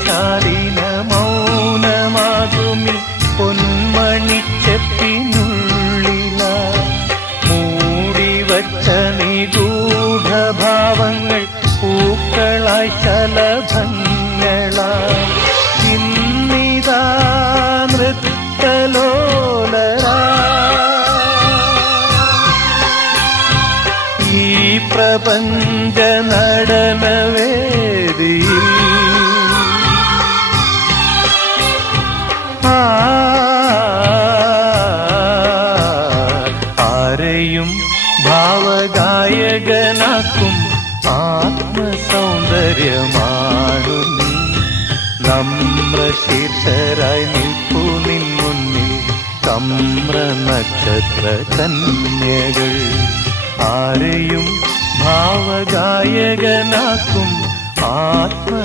ശാലീന മൗനമാകുമി പൊന്മണിച്ചെപ്പിനുള്ളില മൂടിവച്ച നിഗൂഢഭാവങ്ങൾ പൂക്കളായി ശലഭങ്ങളായി ഇന്നിതാ നൃത്തലോലരാ ഈ പ്രപഞ്ച നടനവേദിയിൽ ആരെയും ഭാവഗായകനാക്കും ആത്മസൗന്ദര്യമാണു നീ നമ്രശീർഷരായി നിൽപ്പു നിൻ മുന്നിൽ കമ്ര നക്ഷത്ര കന്യകൾ ആരെയും ഭാവഗായകനാക്കും ആത്മ